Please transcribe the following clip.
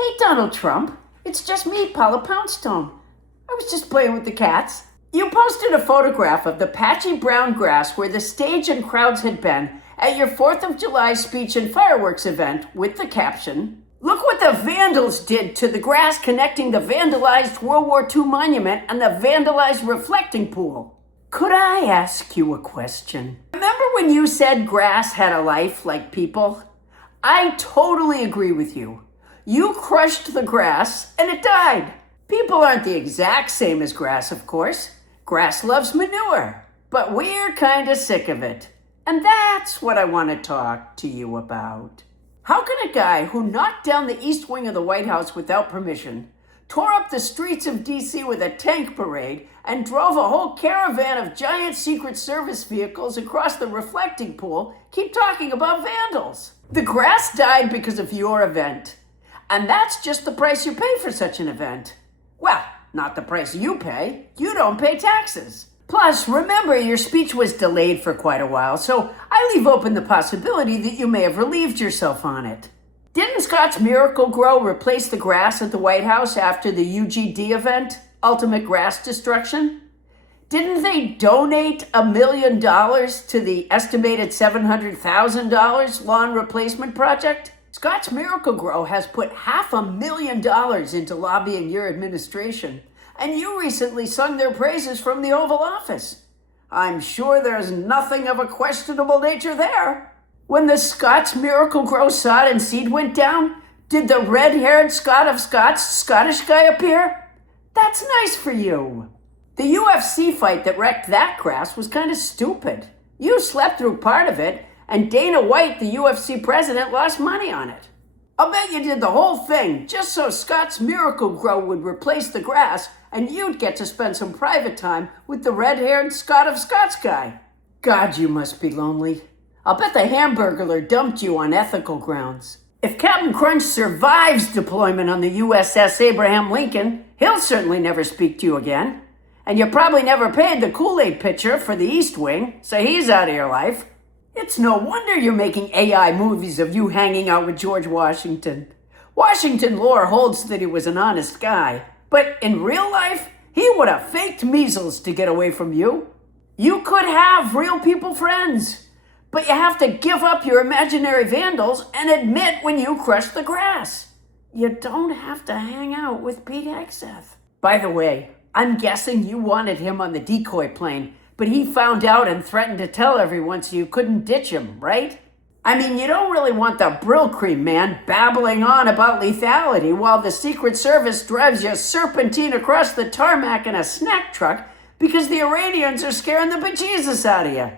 Hey, Donald Trump. It's just me, Paula Poundstone. I was just playing with the cats. You posted a photograph of the patchy brown grass where the stage and crowds had been at your 4th of July speech and fireworks event with the caption, "Look what the vandals did to the grass connecting the vandalized World War II monument and the vandalized reflecting pool." Could I ask you a question? Remember when you said grass had a life like people? I totally agree with you. You crushed the grass and it died. People aren't the exact same as grass, of course. Grass loves manure, but we're kind of sick of it. And that's what I want to talk to you about. How can a guy who knocked down the east wing of the White House without permission, tore up the streets of D.C. with a tank parade, and drove a whole caravan of giant Secret Service vehicles across the reflecting pool keep talking about vandals? The grass died because of your event. And that's just the price you pay for such an event. Well, not the price you pay. You don't pay taxes. Plus, remember, your speech was delayed for quite a while, so I leave open the possibility that you may have relieved yourself on it. Didn't Scott's Miracle-Gro replace the grass at the White House after the UGD event, Ultimate Grass Destruction? Didn't they donate $1 million to the estimated $700,000 lawn replacement project? Scott's Miracle-Gro has put $500,000 into lobbying your administration, and you recently sung their praises from the Oval Office. I'm sure there's nothing of a questionable nature there. When the Scott's Miracle-Gro sod and seed went down, did the red-haired Scott of Scots Scottish guy appear? That's nice for you. The UFC fight that wrecked that grass was kind of stupid. You slept through part of it, and Dana White, the UFC president, lost money on it. I'll bet you did the whole thing just so Scott's Miracle-Gro would replace the grass and you'd get to spend some private time with the red-haired Scott of Scots guy. God, you must be lonely. I'll bet the Hamburglar dumped you on ethical grounds. If Captain Crunch survives deployment on the USS Abraham Lincoln, he'll certainly never speak to you again. And you probably never paid the Kool-Aid pitcher for the East Wing, so he's out of your life. It's no wonder you're making AI movies of you hanging out with George Washington. Washington lore holds that he was an honest guy, but in real life, he would have faked measles to get away from you. You could have real people friends, but you have to give up your imaginary vandals and admit when you crush the grass. You don't have to hang out with Pete Hegseth. By the way, I'm guessing you wanted him on the decoy plane, but he found out and threatened to tell everyone so you couldn't ditch him, right? I mean, you don't really want the Brill Cream man babbling on about lethality while the Secret Service drives you serpentine across the tarmac in a snack truck because the Iranians are scaring the bejesus out of you.